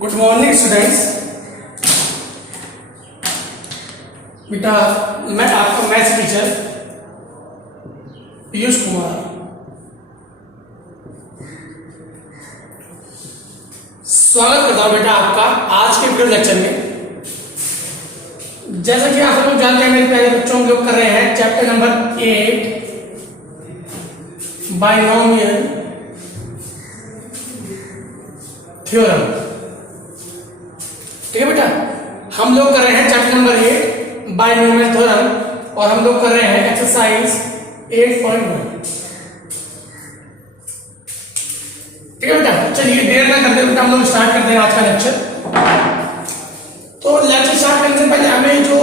Good morning students. बेटा मैं आपका मैथ्स टीचर पीयूष कुमार स्वागत करता हूं बेटा आपका आज के वीडियो लेक्चर में। जैसा कि आप सब लोग जानते हैं मेरे प्यारे बच्चों, हम लोग कर रहे हैं चैप्टर नंबर 8 बाइनोमियल थ्योरम। ठीक है बेटा, हम लोग कर रहे हैं चैप्टर नंबर 8 बाइनोमियल थ्योरम और हम लोग कर रहे हैं एक्सरसाइज 8.1। ठीक है बेटा, चलिए देर ना करते बेटा हम लोग स्टार्ट करते हैं आज का लेक्चर। तो लेक्चर स्टार्ट करने से पहले हमें जो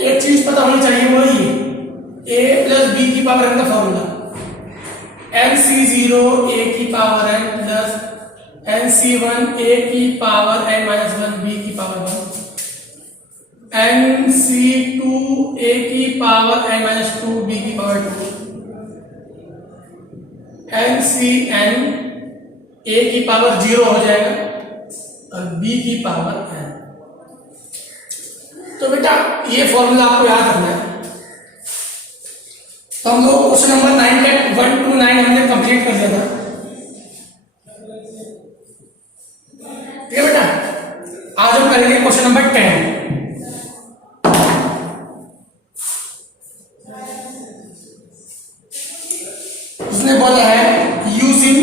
एक चीज पता होनी चाहिए वो ये a प्लस बी की पावर n का फॉर्मूला nc0 a की power n plus nc1 a की पावर n माइनस 1 b की पावर 1 nc2 a की पावर n माइनस 2 b की पावर 2 ncn a की पावर 0 हो जाएगा और b की पावर n। तो बेटा ये फॉर्मूला आपको याद रखना है। तो हम लोग क्वेश्चन नंबर 9 तक 1 to 9 हमने कंप्लीट कर दिया था। ठीक है बेटा, आज हम करेंगे क्वेश्चन नंबर 10। उसने बोला है using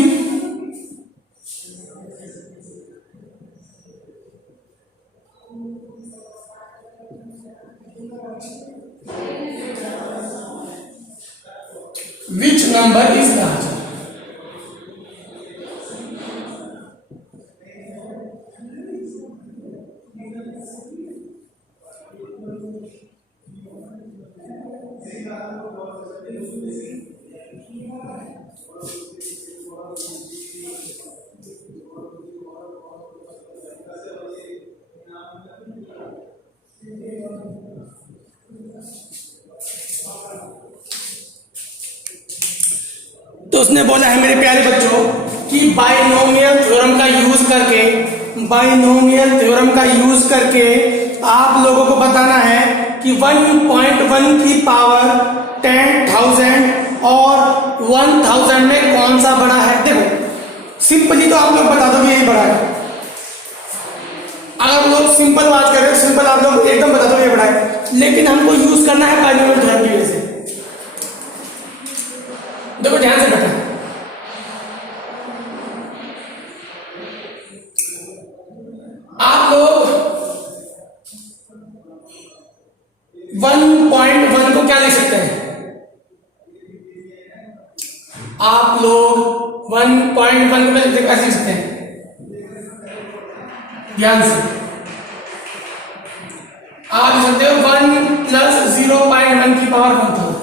which number is larger। तो उसने बोला है मेरे प्यारे बच्चों कि बाइनोमियल थ्योरम का यूज करके आप लोगों को बताना है कि 1.1 की पावर 10,000 और 1000 में कौन सा बड़ा है। देखो सिंपली तो आप लोग बता दो यही बड़ा है। अगर लोग सिंपल बात करें तो सिंपल आप लोग एकदम बता दो ये बड़ा है, लेकिन हमको यूज करना है बाइनोमियल थ्योरम की वजह से। देखो ध्यान से बेटा, आप लोग 1.1 को क्या लिख सकते हैं? आप लोग 1.1 को कैसे लिख सकते हैं? ध्यान से आप लिख सकते हो 1 प्लस 0.1 की पावर 1000।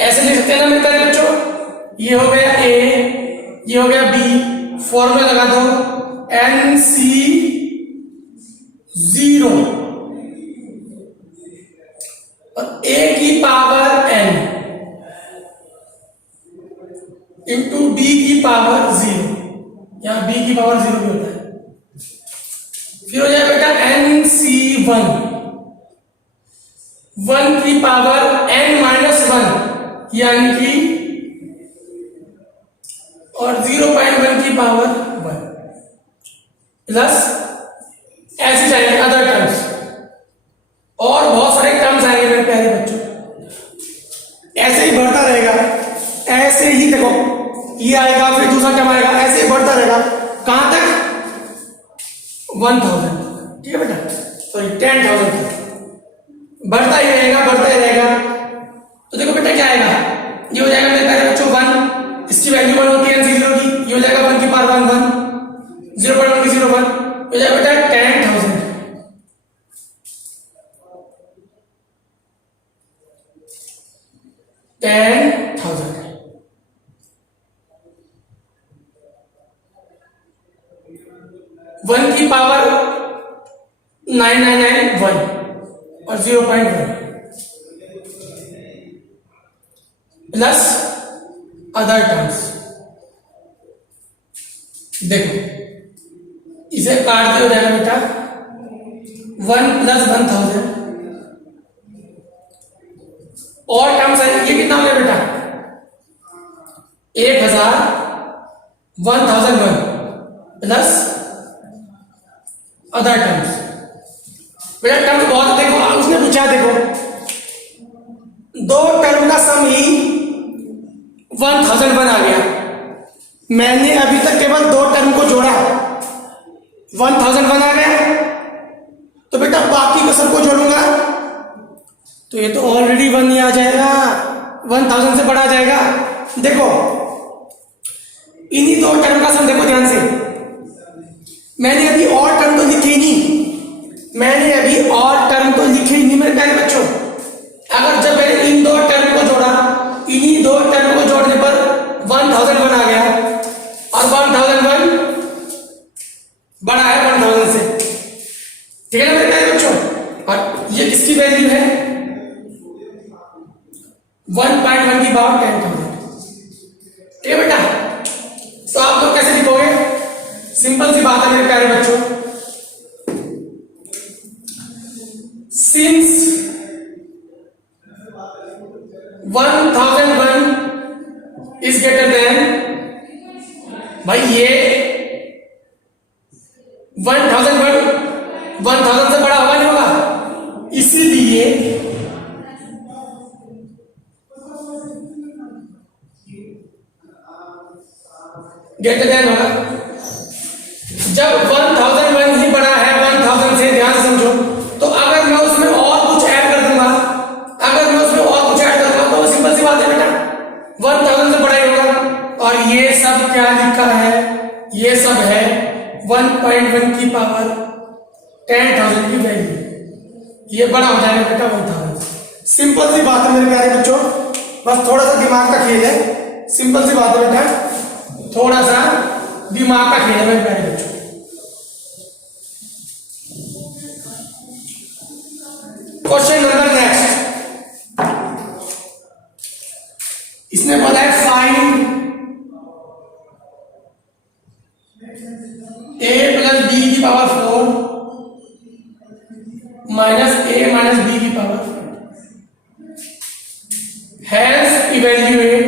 ऐसे लिख सकते हैं ना मेरे प्यारे बच्चों। ये हो गया a, ये हो गया b, फॉर्मूला लगा दो nc0 और a की पावर n इंटू b की पावर 0। यहां b की पावर 0 भी होता है। फिर हो जाएगा बेटा nc1 1 की पावर n माइनस 1 यानी कि और 0.1 की पावर 1 प्लस ऐसे जाएंगे अदर टर्म्स और बहुत सारे टर्म्स आएंगे मेरे प्यारे बच्चों। ऐसे ही बढ़ता रहेगा, ऐसे ही देखो ये आएगा फिर दूसरा टर्म आएगा, ऐसे ही बढ़ता रहेगा कहां तक? 1000। ठीक है बेटा, सॉरी 10,000 तक बढ़ता ही रहेगा। तो देखो बेटा क्या आएगा, ये हो जाएगा मेरे प्यारे बच्चों 1, इसकी वैल्यू 1 होती है nc0 की, ये हो जाएगा 1 की पावर 1 1, 0.1 की 0 1, हो जाएगा बेटा 10,000। 10,000 1 की पावर 999 1 और 0.1 प्लस अदर टर्म्स। देखो इसे काट दिया हो जाएगा बेटा 1 + 1000 और टर्म्स है ये कितना हो गया बेटा 1000 1001 प्लस अदर टर्म्स। बेटा टर्म्स बहुत देखो उसने पूछा देखो दो टर्म का सम ही 1001 आ गया। मैंने अभी तक केवल दो टर्म को जोड़ा 1001 आ गया तो बेटा बाकी को सबको जोड़ूंगा तो ये तो ऑलरेडी 1 ही आ जाएगा 1000 से बड़ा आ जाएगा। देखो इन्हीं दो टर्म का सम देखो ध्यान से मैंने अभी और टर्म तो लिखे ही नहीं मेरे प्यारे बच्चों। अगर जब मैंने इन दो टर्म को जोड़ा इन्हीं दो टर्म को जोड़ने पर 1001 आ गया और 1001 बड़ा है 1000 से। ठीक है ना मेरे प्यारे बच्चों। और ये किसकी वैल्यू है 1.1 की पावर 10,000। ठीक है बेटा। तो आप लोग कैसे लिखोगे सिंपल सी बात है मेरे प्यारे बच्चों। सिंस 1001 इज ग्रेटर देन भाई ये 1000 से बड़ा होगा नहीं होगा इसीलिए ग्रेटर देन होगा। जब 1001 ही बड़ा है 1000 से ध्यान से समझो तो अगर मैं उसमें और कुछ ऐड कर दूंगा तो सिंपल सी बात है बेटा 1000 से बड़ा ही होगा। और ये सब क्या लिखा है ये सब है 1.1 की पावर 10,000 की वैल्यू ये बड़ा हो जाएगा बेटा 1000। सिंपल सी बात है मेरे प्यारे बच्चों बस थोड़ा सा दिमाग का खेल है। सिंपल सी बात है बेटा थोड़ा सा दिमाग का खेल है मेरे प्यारे बच्चों। क्वेश्चन नंबर नेक्स्ट इसमें बोला है फाइंड a + b की power 4 minus a minus b की पावर हैज इवेल्युएट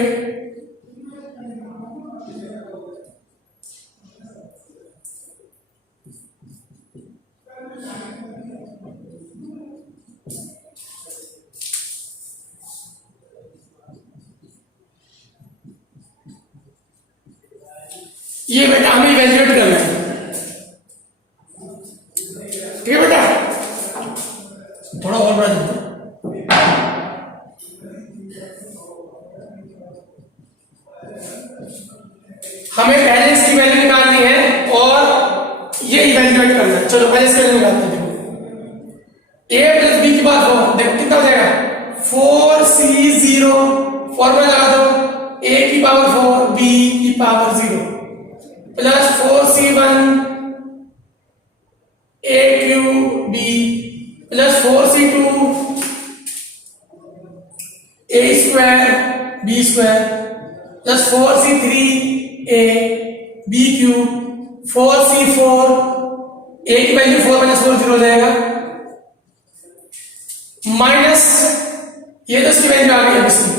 ये बेटा हमें इवेल्युएट करना है। ठीक है बेटा थोड़ा और बड़ा देते हमें पहले इसकी वैल्यू निकालनी है और ये इवेल्युएट करना है। चलो पहले इसकी वैल्यू निकालते हैं। a + b की बात हो देखो कितना हो जाएगा 4c0 फॉर्मूला लगा दो a की पावर 4 b की power 0 plus 4c1 a cube b plus 4c2 a square b square plus 4c3 a b cube 4c4 a की वैल्यू 4 - 4 0 हो जाएगा माइनस ये तो इसकी वैल्यू आ गई है इसकी।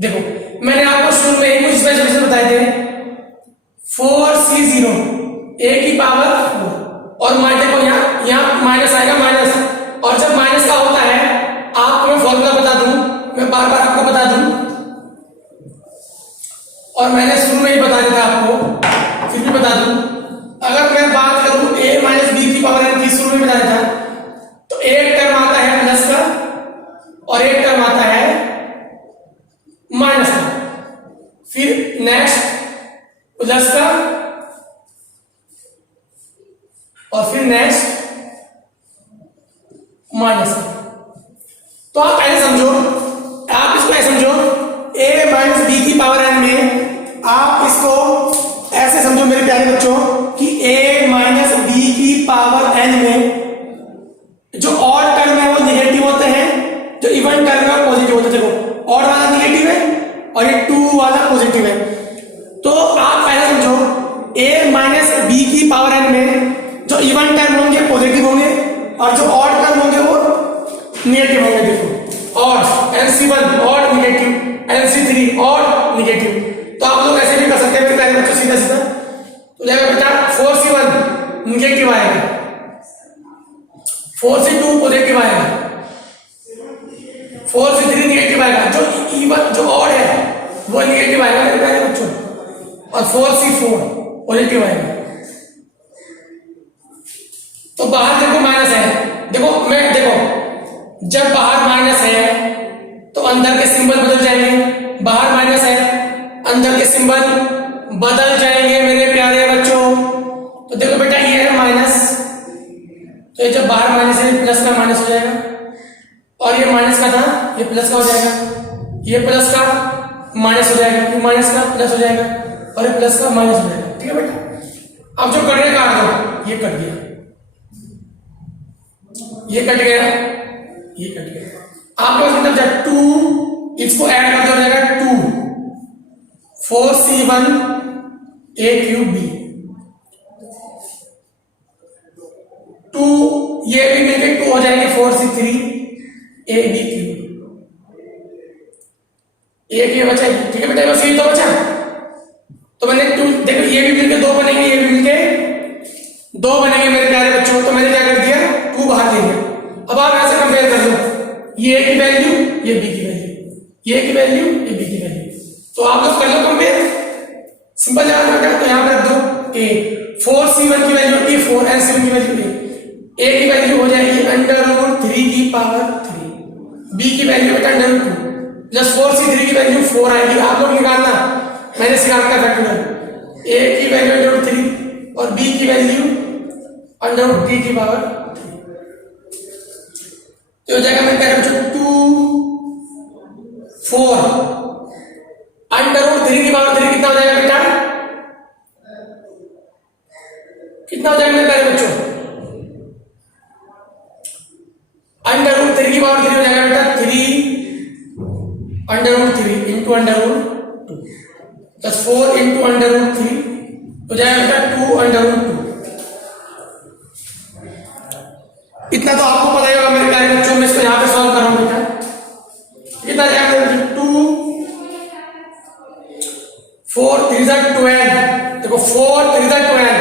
देखो मैंने आपको शुरू में ही कुछ स्पेशल बताए थे 4c0 a की पावर 4 और देखो यहाँ माइनस आएगा माइनस और जब माइनस का होता है आपको मैं फॉर्मूला बता दूं मैं बार बार आपको बता दूं और मैंने शुरू में ही बता दिया था आपको फिर भी बता दूं। अगर मैं बात करूं a माइनस b की पावर n की शुरू में बताया था तो एक टर्म आता है प्लस का और एक टर्म आता है माइनस का फिर नेक्स्ट प्लस का और फिर नेक्स्ट माइनस का। तो आप ऐसे समझो आप इसको ऐसे समझो a माइनस b की पावर n में आप इसको ऐसे समझो मेरे प्यारे बच्चों कि a माइनस b की पावर n में जो ऑड टर्म है वो नेगेटिव होते हैं जो इवन टर्म है वो पॉजिटिव होते हैं। देखो ऑड वाला नेगेटिव है और ये 2 वाला पॉजिटिव है। तो आप पहले समझो a माइनस बी की पावर n में जो इवन टर्म होंगे पॉजिटिव होंगे और जो ऑड टर्म होंगे वो नेगेटिव होंगे। देखो odd NC1 odd negative, NC3 odd negative. तो आप लोग ऐसे भी कर सकते हैं पहले बच्चों सीधा सीधा। तो जाएगा बेटा 4C1 नेगेटिव आएगा, 4C2 पॉजिटिव आएगा, 4C3 नेगेटिव आएगा, जो इवन जो ऑड है वो नेगेटिव आएगा मेरे प्यारे बच्चों, और 4C4 पॉजिटिव आएगा। तो बाहर देखो माइनस है, देखो जब बाहर माइनस है तो अंदर के सिंबल बदल जाएंगे, बाहर माइनस है अंदर के सिंबल बदल जाएंगे मेरे प्यारे बच्चों। तो देखो बेटा ये है माइनस, तो ये जब बाहर माइनस है प्लस का माइनस हो जाएगा, और ये माइनस का था ये प्लस का हो जाएगा, ये प्लस का माइनस हो जाएगा, ये माइनस का प्लस हो जाएगा, और ये प्लस का माइनस हो जाएगा। ठीक है बेटा, अब जो कट गया काट दो, ये कट गया, ये कट गया, ये कट गया। आपके पास मतलब 2 इसको ऐड कर दो जाएगा 2 4C1 a क्यूब b, 2 ये भी मिलके 2 हो जाएंगे 4C3 a b क्यूब, एक ये बचा। ठीक है बेटा, बस ये तो बचा। तो मैंने 2 देखो ये भी मिलके 2 बनेंगे, ये भी मिलके 2 बनेंगे मेरे प्यारे बच्चों। तो मैंने क्या कर दिया 2 बाहर ले लिया। अब आप ऐसे कंपेयर कर लो, ये a की वैल्यू ये b की वैल्यू, ये a की वैल्यू ये b की वैल्यू। तो आप लोग कर लो कंपेयर, सिंपल जाना बेटा। तो यहां पर रख दो a, 4C1 की वैल्यू होती है 4, NC1 की वैल्यू a की वैल्यू हो जाएगी √3 की पावर 3, b की वैल्यू बेटा √2 प्लस 4C3 की वैल्यू 4 आएगी। आप लोग निकालना, मैंने सिखा रखा फैक्टोरियल। a की वैल्यू √3 और b की वैल्यू √3 की पावर 3। तो हो जाएगा मेरे प्यारे बच्चों 2 4 √3 की पावर 3 कितना हो जाएगा बेटा, कितना हो जाएगा मेरे प्यारे बच्चों, √3 की पावर 3 हो जाएगा बेटा 3 √3 इंटू √2 प्लस 4 इंटू √3 हो जाएगा बेटा 2 √2। इतना तो आपको पता ही होगा मेरे प्यारे बच्चों। मैं इसको यहां पे सॉल्व कर रहा हूं बेटा, कितना जाएगा 2 4 3 12, देखो 4 3 12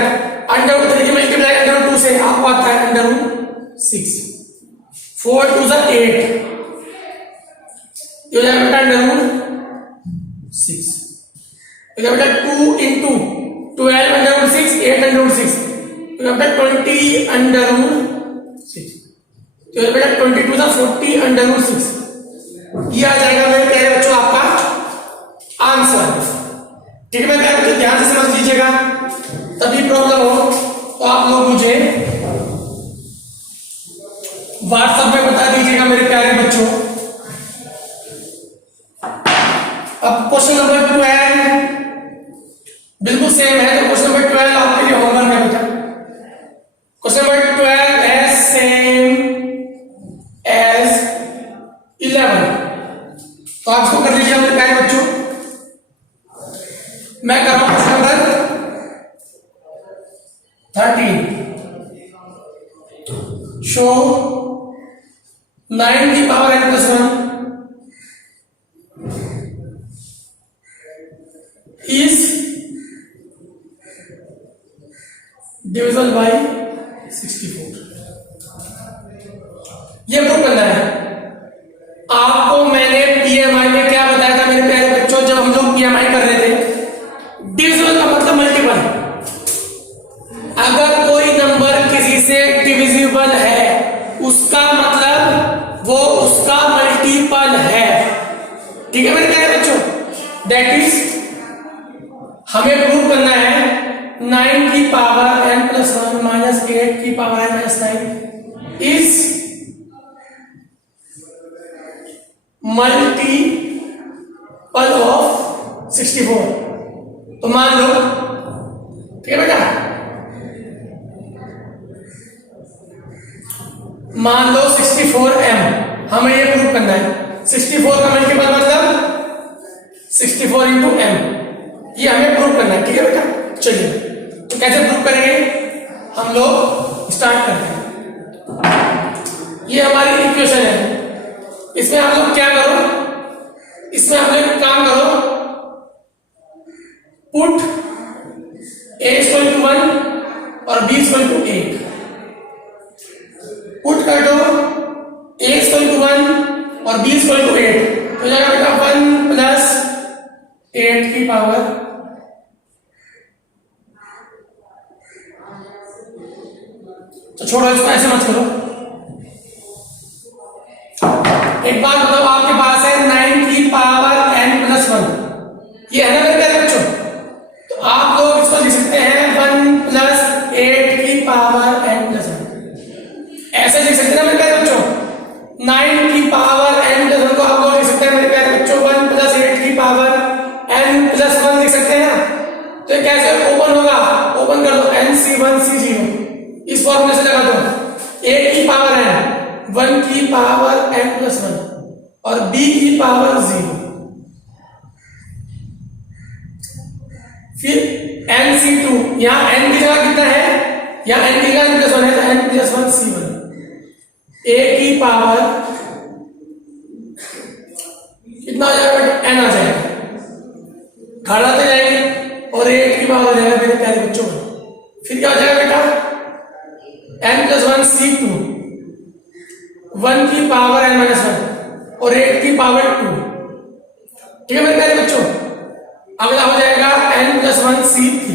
√3 की मल्टीप्लाई √2 से आपको आता है √6, 4 2 8, ये हो जाएगा बेटा √6। तो बेटा 2 इंटू 12 √6 8 √6, तो बेटा 20 √6, तो बेटा 22 40 √6। ये आ जाएगा मेरे प्यारे बच्चों आपका आंसर। ठीक है मेरे प्यारे बच्चों, ध्यान से समझ लीजिएगा, तभी प्रॉब्लम हो तो आप लोग मुझे व्हाट्सएप में बता दीजिएगा मेरे प्यारे बच्चों। अब क्वेश्चन नंबर 12 बिल्कुल सेम है, तो क्वेश्चन नंबर 12 आपके लिए होमवर्क है बेटा। क्वेश्चन नंबर 12 है सेम एज 11, तो आप इसको कर लीजिए मेरे प्यारे बच्चों। मैं कर रहा हूं क्वेश्चन नंबर 13, शो 9 की power n plus 1 is divisible by 64। ये प्रूव करना है आपको। मैंने पीएमआई में क्या बताया था मेरे प्यारे बच्चों, जब हम लोग पीएमआई कर रहे थे, डिविजिबल का मतलब मल्टीपल। अगर कोई नंबर किसी से डिविजिबल है उसका मतलब वो उसका मल्टीपल है। ठीक है मेरे प्यारे बच्चों, दैट इज हमें प्रूव करना है 9 की पावर n प्लस 1 माइनस 8 की power n minus 9 is multiple of 64। तो मान लो, ठीक है बेटा, मान लो 64m, हमें ये प्रूव करना है। 64 का मल्टीपल मतलब 64 इंटू एम, ये हमें प्रूव करना है। ठीक है बेटा, चलिए तो कैसे प्रूव करेंगे हम लोग स्टार्ट करते हैं। ये हमारी इक्वेशन है, इसमें आप लोग क्या करो, इसमें आप लोग काम करो, पुट a इक्वल टू 1 और b इक्वल टू 8, पुट कर दो a इक्वल टू 1 और b इक्वल टू 8, तो जाएगा बेटा 1 प्लस 8 की पावर, तो छोड़ो इसको, ऐसे मत करो। एक बात बताओ, आपके पास है 9 की पावर n प्लस 1, ये है ना मेरे प्यारे बच्चों, तो आप लोग इसको लिख सकते हैं 1 प्लस 8 की पावर n प्लस 1, ऐसे लिख सकते हैं ना मेरे प्यारे बच्चों। 9 की पावर n प्लस 1 को आप लोग लिख सकते हैं मेरे प्यारे बच्चों 1 प्लस 8 की पावर n प्लस 1 लिख सकते हैं ना। तो ये कैसे ओपन होगा, ओपन कर दो nc1c0, इस फॉर्मूले से लगा दो 8 की पावर n, 1 की पावर n प्लस 1 और b की पावर 0, फिर nc2, यहां n की जगह कितना है, यहां n की जगह n प्लस 1 है तो n प्लस 1 c1, a की पावर कितना आ जाएगा बेटा, n आ जाएगा, घटाते जाएंगे और 8 की पावर आ जाएगा मेरे प्यारे बच्चों। फिर क्या हो जाएगा बेटा n प्लस 1 c2, 1 की पावर n माइनस 1 और 8 की पावर 2। ठीक है मेरे प्यारे बच्चों, अगला हो जाएगा n प्लस 1 c3,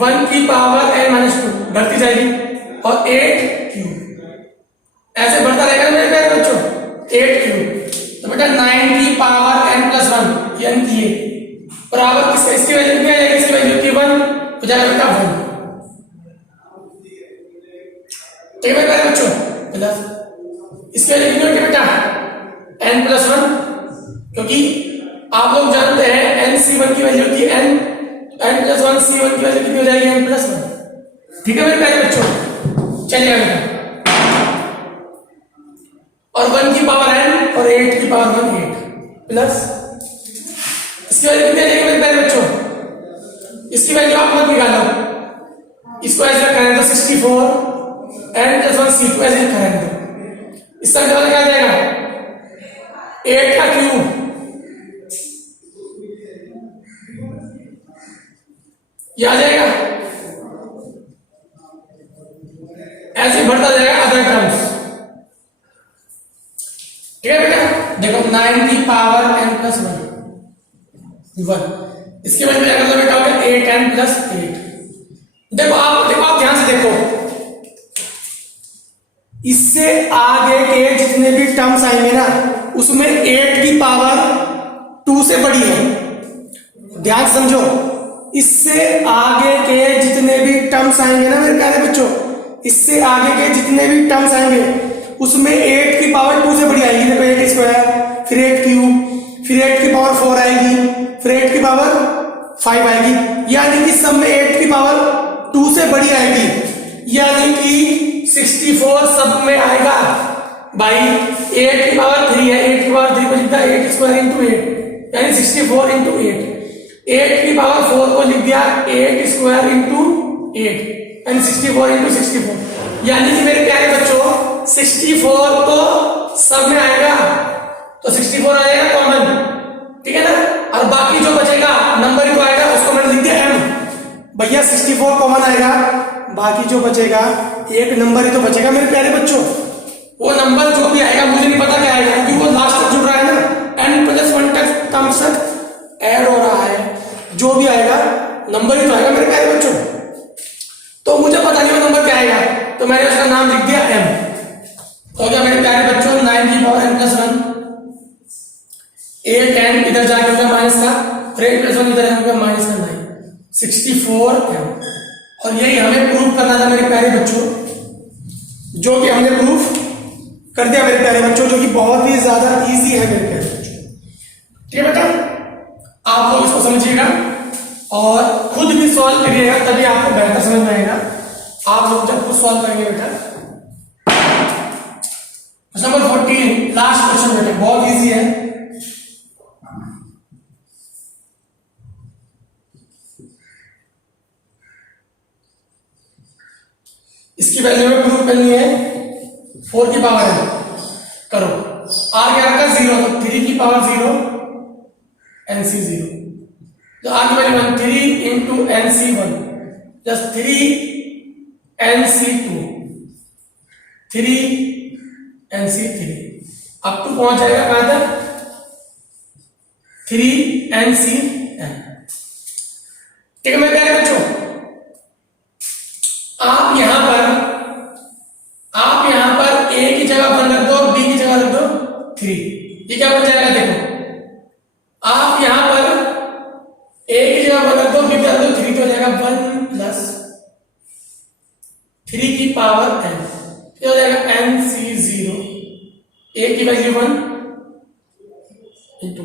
1 की पावर n माइनस 2 बढ़ती जाएगी और 8 क्यूब, ऐसे बढ़ता रहेगा मेरे प्यारे बच्चों 8 क्यूब, तो बेटा 9 की पावर n प्लस 1 ये n की है बराबर किसका, इसकी वैल्यू क्या है, इसकी वैल्यू की 1 हो जाएगा बेटा 1। ठीक है मेरे प्यारे बच्चों, प्लस इसकी वैल्यू कितनी होगी बेटा n प्लस 1, क्योंकि आप लोग जानते हैं nc1 की वैल्यू होती है n प्लस 1 c1 की वैल्यू कितनी हो जाएगी n प्लस 1। ठीक है मेरे प्यारे बच्चों, चलिएगा बेटा, और 1 की पावर n और 8 की पावर 1 8 प्लस इसकी वैल्यू कितनी आ जाएगी मेरे प्यारे बच्चों, इसकी वैल्यू आप मत निकालो, इसको ऐसे रखा है तो 64 n प्लस 1 c2 ऐसे लिखा है, इसका मतलब क्या आ जाएगा 8 का क्यूब, ये आ जाएगा, ऐसे बढ़ता जाएगा अदर टर्म्स। ठीक है बेटा, देखो 9 की पावर n प्लस 1, इसकी वजह से अगर बेटा होगा 8n प्लस 8। देखो आप ध्यान से देखो, इससे आगे के जितने भी टर्म्स आएंगे ना उसमें 8 की पावर 2 से बड़ी है, ध्यान समझो, इससे आगे के जितने भी टर्म्स आएंगे ना मेरे प्यारे बच्चों, इससे आगे के जितने भी टर्म्स आएंगे उसमें 8 की पावर 2 से बड़ी आएगी। देखो 8 स्क्वायर, फिर 8 क्यूब, फिर 8 की पावर 4 आएगी, फिर 8 की पावर 5 आएगी, यानी कि सब में 8 की पावर 2 से बड़ी आएगी, यानी कि 64 सब में आएगा भाई। 8 की पावर 3 है, 8 की पावर 3 को लिखता है 8 स्क्वायर इंटू 8 यानी 64 इंटू 8, 8 की पावर 4 को लिख दिया 8 स्क्वायर इंटू 8 यानी 64 इंटू 64, यानी कि मेरे प्यारे बच्चों 64 तो सब में आएगा, तो 64 आ जाएगा कॉमन। ठीक है ना, और बाकी जो बचेगा नंबर ही तो आएगा, उसको मैंने लिख दिया m, भैया 64 कॉमन आएगा, बाकी जो बचेगा एक नंबर ही तो बचेगा मेरे प्यारे बच्चों, वो नंबर जो भी आएगा मुझे नहीं पता क्या आएगा, क्योंकि वो लास्ट तक जुड़ रहा है ना, n प्लस 1 तक टर्म्स तक ऐड हो रहा है, जो भी आएगा नंबर ही तो आएगा मेरे प्यारे बच्चों। तो मुझे पता नहीं वो नंबर क्या आएगा, तो मैंने उसका नाम लिख दिया m। तो क्या मेरे प्यारे बच्चों 9 की पावर n प्लस 1, 8n इधर जाके होगा माइनस का, 8 प्लस 1 इधर जाके माइनस का 9, 64m। और यही हमें प्रूफ करना था मेरे प्यारे बच्चों, जो कि हमने प्रूफ कर दिया मेरे प्यारे बच्चों, जो कि बहुत ही ज्यादा इजी है मेरे प्यारे बच्चों। ठीक है बेटा, आप लोग इसको समझिएगा और खुद भी सॉल्व करिएगा, तभी आपको बेहतर समझ में आएगा। आप लोग जब खुद सॉल्व करेंगे बेटा। नंबर 14 लास्ट क्वेश्चन बेटा, बहुत इजी है। इसकी वैल्यू में प्रूफ करनी है 4 की पावर n, करो। r क्या रखा 0, तो 3 की पावर 0 nc 0, तो r की value 1, 3 into nc 1 plus 3 nc 2, 3 nc 3 अब टू पहुंच जाएगा कहां तक 3 nc n। ठीक है मेरे प्यारे बच्चों, आप यहां पर a की जगह 1 रख दो और b की जगह रख दो 3, ये क्या बन जाएगा देखो। आप यहां पर a की जगह 1 रख दो, b की जगह रख दो 3, तो हो जाएगा 1 प्लस 3 की पावर n, ये हो जाएगा nc 0, a की वैल्यू 1 इंटू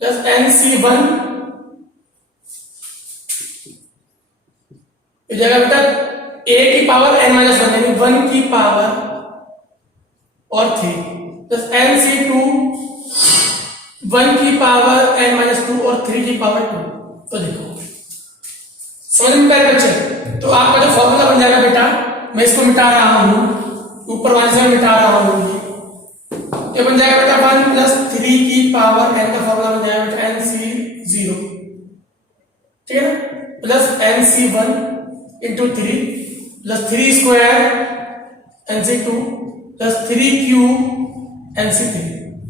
प्लस nc 1 हो जाएगा बेटा a की पावर n माइनस 1 यानी 1 की पावर और 3 प्लस nc2 1 की पावर n माइनस 2 और 3 की पावर 2। तो देखो समझ में प्यारे बच्चे, तो आपका जो फॉर्मूला बन जाएगा बेटा, मैं इसको मिटा रहा हूं, ऊपर वाले से मिटा रहा हूं, ये बन जाएगा बेटा 1 प्लस 3 की पावर n का फॉर्मूला बन जाएगा बेटा nc0, ठीक है ना, plus nc1 into 3 plus 3 square nc2 plus 3 cube nc3,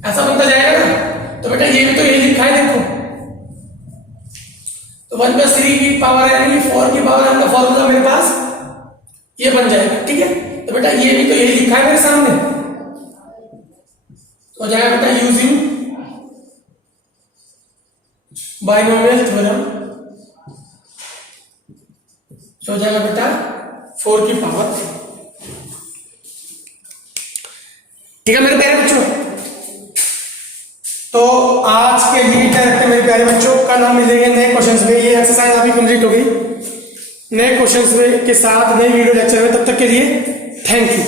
ऐसा बनता जाएगा ना। तो बेटा ये भी तो यही लिखा है देखो, तो 1 प्लस 3 की पावर यानी 4 की पावर n का फॉर्मूला मेरे पास ये बन जाएगा, ठीक है। तो बेटा ये भी तो यही लिखा है मेरे सामने, तो हो जाएगा बेटा यूजिंग बाइनोमियल थ्योरम, हो जाएगा बेटा 4 की पावर, ठीक है मेरे प्यारे बच्चों। तो आज के लिए क्या रखते हैं मेरे प्यारे बच्चों, कल हम मिलेंगे नए क्वेश्चंस में। ये एक्सरसाइज अभी कंप्लीट हो गई, नए क्वेश्चंस में के साथ नए वीडियो लेक्चर में, तब तक के लिए थैंक यू।